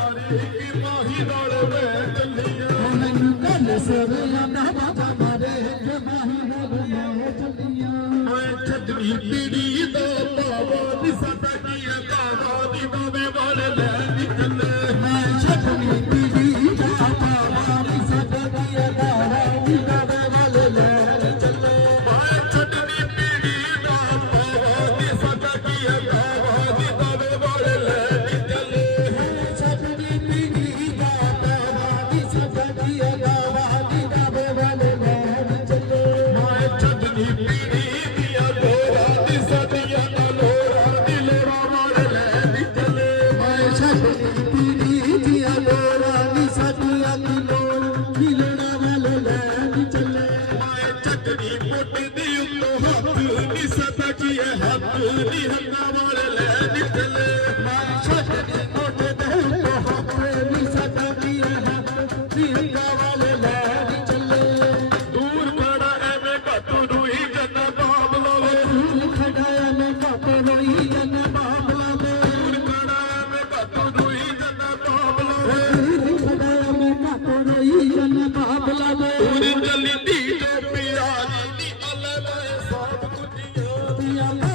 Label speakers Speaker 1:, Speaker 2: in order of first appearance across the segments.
Speaker 1: ارے کی تو ہی ڈال میں چلیاں
Speaker 2: منوں کل سبیاں دا پتہ مارے کہ सचण
Speaker 1: चटरी सॼी हल Yeah.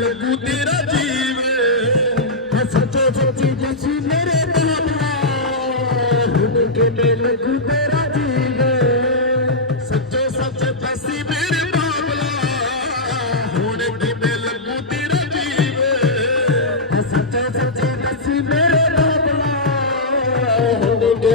Speaker 1: लघू ते राजी
Speaker 2: सचो सोचो जशीरे बाबल ते राजी
Speaker 1: सचो सच तस्ी